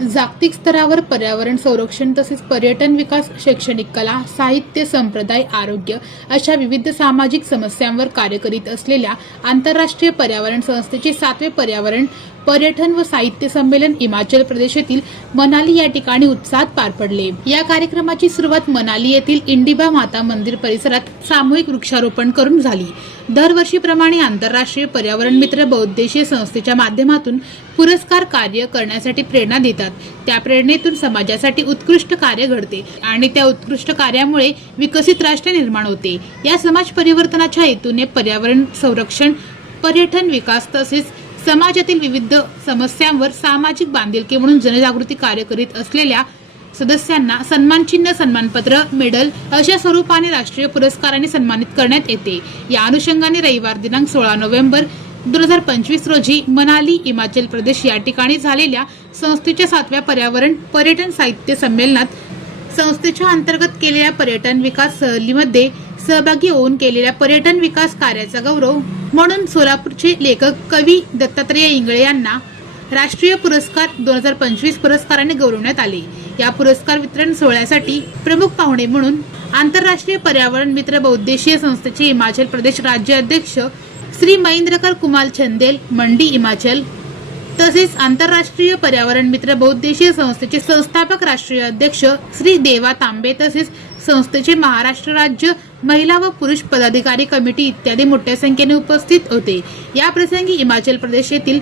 जागतिक स्तरावर पर्यावरण संरक्षण तसेच पर्यटन विकास शैक्षणिक कला साहित्य संप्रदाय आरोग्य अशा विविध सामाजिक समस्यांवर कार्य करीत असलेल्या आंतरराष्ट्रीय पर्यावरण संस्थेचे सातवे पर्यावरण पर्यटन व साहित्य संमेलन हिमाचल प्रदेशातील मनाली या ठिकाणी उत्साहात पार पडले. या कार्यक्रमाची सुरुवात मनाली येथील इंडिबा माता मंदिर परिसरात सामूहिक वृक्षारोपण करून झाली. दरवर्षीप्रमाणे आंतरराष्ट्रीय पर्यावरण मित्र बहुद्देशीय संस्थेच्या माध्यमातून पुरस्कार कार्य करण्यासाठी प्रेरणा देतात. त्या प्रेरणेतून समाजासाठी उत्कृष्ट कार्य घडते आणि त्या उत्कृष्ट कार्यामुळे विकसित राष्ट्र निर्माण होते. या समाज परिवर्तनाच्या हेतूने पर्यावरण संरक्षण पर्यटन विकास तसेच समाजातील विविध समस्यांवर सामाजिक बांधिलकी म्हणून जनजागृती कार्य करीत असलेल्या सदस्यांना सन्मानचिन्ह सन्मानपत्र मेडल अशा स्वरूपाने राष्ट्रीय पुरस्काराने सन्मानित करण्यात येते. या अनुषंगाने रविवार दिनांक सोळा नोव्हेंबर दोन हजार पंचवीस रोजी मनाली हिमाचल प्रदेश या ठिकाणी झालेल्या संस्थेच्या सातव्या पर्यावरण पर्यटन साहित्य संमेलनात संस्थेच्या अंतर्गत केलेल्या पर्यटन विकास सहलीमध्ये सहभागी होऊन केलेल्या पर्यटन विकास कार्याचा गौरव म्हणून सोलापूरचे लेखक कवी दत्तात्रेय इंगळे यांना राष्ट्रीय पुरस्कार दोन हजार पंचवीस पुरस्काराने गौरवण्यात आले. या पुरस्कार वितरण सोहळ्यासाठी प्रमुख पाहुणे म्हणून आंतरराष्ट्रीय पर्यावरण मित्र बहुद्देशीय संस्थेचे हिमाचल प्रदेश राज्य अध्यक्ष श्री महेंद्रकर कुमाल छंदेल मंडी हिमाचल. तसेच आंतरराष्ट्रीय पर्यावरण मित्र बहुद्देशीय संस्थेचे संस्थापक राष्ट्रीय अध्यक्ष श्री देवा तांबे तसेच संस्थेचे महाराष्ट्र राज्य महिला व पुरुष पदाधिकारी कमिटी इत्यादी मोठ्या संख्येने उपस्थित होते. या प्रसंगी हिमाचल प्रदेश येथील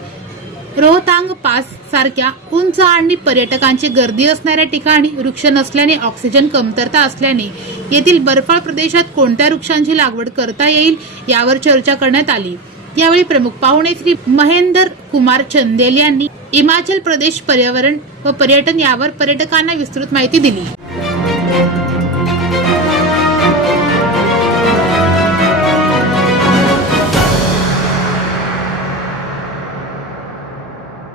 रोहतांग पास सारख्या उंच आणि पर्यटकांची गर्दी असणाऱ्या ठिकाणी वृक्ष नसल्याने ऑक्सिजन कमतरता असल्याने येथील बर्फाळ प्रदेशात कोणत्या वृक्षांची लागवड करता येईल यावर चर्चा करण्यात आली. यावेळी प्रमुख पाहुणे श्री महेंदर कुमार चंदेल यांनी हिमाचल प्रदेश पर्यावरण व पर्यटन यावर पर्यटकांना विस्तृत माहिती दिली.